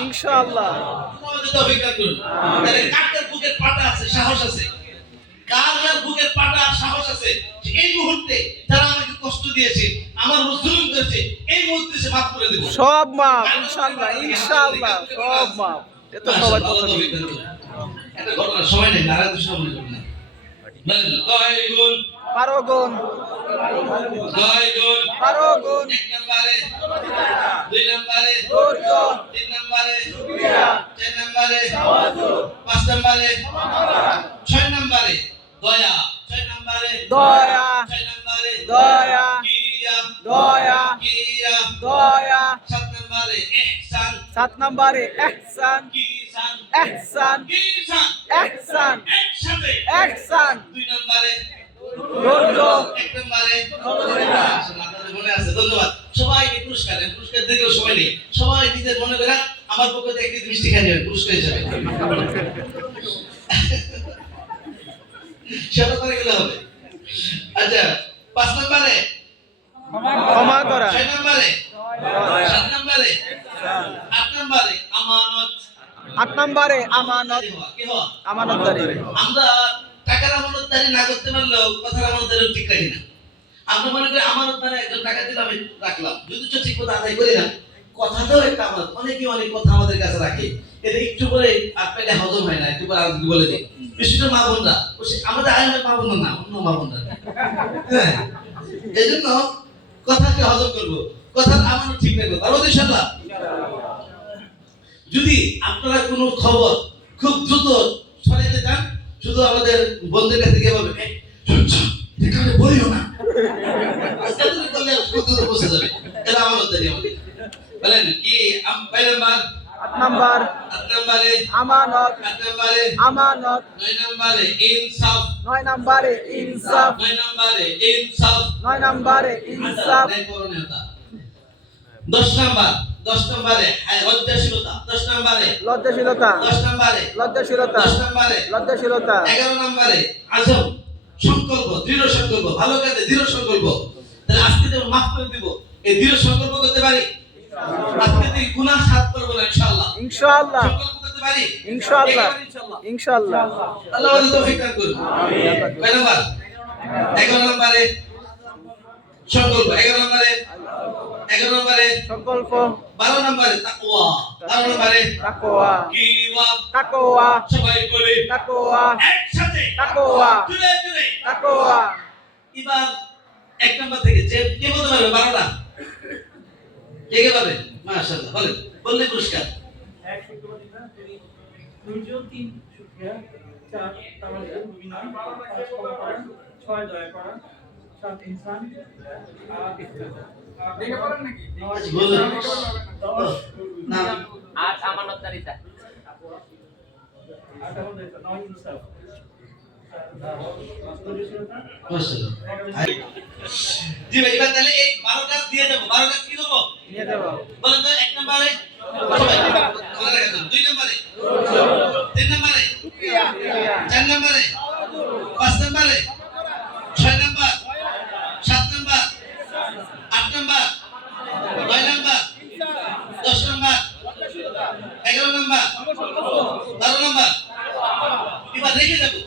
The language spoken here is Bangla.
ইনশাআল্লাহ। আমাদের তৌফিক দান করুন। তাহলে কার বুকের পাটা আছে? সাহস আছে। কার কার বুকের পাটা সাহস আছে? এই মুহূর্তে যারা আমাকে কষ্ট দিয়েছে আমার জুলুম করেছে এই মুহূর্তে সে মাফ করে দেব। সব মাপ ইনশাআল্লাহ ইনশাআল্লাহ সব মাপ এ তো সবার কথা আল্লাহ তৌফিক দান করুন। একটা ঘটনা সময় নেই নারায়ণ কয় গুণ। পারো গুণ। কয় গুণ। পারো গুণ। নম্বরে। দুই নম্বরে। তিন নম্বরে। চার নম্বরে। পাঁচ নম্বরে। ছয় নম্বরে। দয়া। ছয় নম্বরে। দয়া। ছয় নম্বরে। দয়া। কিয়া দয়া। কিয়া দয়া। সাত নম্বরে। ইহসান সাত নম্বরে এহসান কিসান এহসান কিসান এহসান একসাথে। এহসান দুই নম্বরে। ধৈর্য। এক নম্বরে। আছে ধন্যবাদ। সবাইকে পুরস্কার দেন। পুরস্কার দিতেও সময় নেই। সবাই নিজের মনে করে আমার পক্ষ থেকে একটি মিষ্টি খেয়ে নেবেন পুরস্কার হিসাবে। সেটা করে গেলে হবে। আচ্ছা পাঁচ নম্বরে? ক্ষমা করা। ছয় নম্বরে? সাত নম্বরে? আট নম্বরে? আমানত। আট নম্বরে আমানত? আমানতদারি আমরা টাকার আমানতদারি না করতে পারলেও কথার আমানতদারি ঠিক রাখি না। আমরা মনে করি একজন টাকা দিলাম রাখলাম। যদি তো ঠিক মতো আদায় করি না কথাটাও একটা অনেকে অনেক কথা আমাদের কাছে রাখে। এটা একটু করে আপনাকে হজম হয় না একটু করে বলে দিই। বিশেষ মা বোনরা আমাদের আয় মা বোনরা না অন্য মা হ্যাঁ এই জন্য কথাকে হজম করব কথার আমানত ঠিক রাখব। যদি আপনারা কোনো খবর খুব দ্রুত ছড়াইতে চান শুধু আমাদের বন্ধুর কাছে গিয়ে বলবেন "এই, শুনছ এখানে বলিও না। এতটুকু করলে খুব পৌঁছে যাবে। এটা আমার উদ্ধারি আমাদের বলেন কি কয় নাম্বার? আট নম্বর। আট নাম্বারে? আমানত। আট নাম্বারে? আমানত। নয় নাম্বারে? ইনসাফ। নয় নম্বরে ইনসাফ। নয় নাম্বারে ইনসাফ। নয় নম্বরে ইনসাফ। দশ নাম্বার। দশ নাম্বারে হ্যাঁ, লজ্জাশীলতা। দশ নাম্বারে? লজ্জাশীলতা। দশ নাম্বারে? লজ্জাশীলতা। দশ নাম্বারে? লজ্জাশীলতা। এগারো নম্বরে? আজম সংকল্প দৃঢ় সংকল্প ভালো কাজে দৃঢ় সংকল্প। তাহলে আজকে যেমন মাফ করে দিব। এই দৃঢ় সংকল্প করতে পারি? আজকে থেকে গুনাহ সাত করব না ইনশাআল্লাহ। ইনশাআল্লাহ। সংকল্প করতে পারি? ইনশাআল্লাহ। ইনশাআল্লাহ। ইনশাআল্লাহ। আল্লাহ আমাদের তৌফিক দান করুন। কয় নাম্বার? এগারো নম্বরে সংকল্প। এগারো নম্বরে? এগারো নম্বরে? সংকল্প। বারো নম্বরে তাকওয়া। বারো নম্বরে? তাকওয়া। কিওয়া। তাকওয়া। সবাই বলি তাকওয়া। একসাথে তাকওয়া। জুড়ে জুড়ে। তাকওয়া। এবার এক নম্বর থেকে যে কে বলতে পারবে বারোটা কে কে পাবে? মাশাআল্লাহ বলেন বললে পুরস্কার। এক শুক্রবার দিবেন দুই তিন শুক্রিয়া চার তামাজা বিনয় পাঁচ ক্ষমা করা ছয় দয়া করা সাত ইনসান আট আট নয় বলুন। না আট আমানতদারিতা। আট আমাদের নয় ইনসাফ। জি ভাই এবার এই 12টা দিয়ে দেব। 12টা কি দেব? দিয়ে দেব। এক নম্বরে? দুই নম্বরে? পাঁচ নম্বরে? ছয় নম্বর? সাত নম্বর? আট নম্বর? নয় নম্বর? দশ নম্বর? এগারো নম্বর? বারো নম্বর? এবার রেখে দেবো।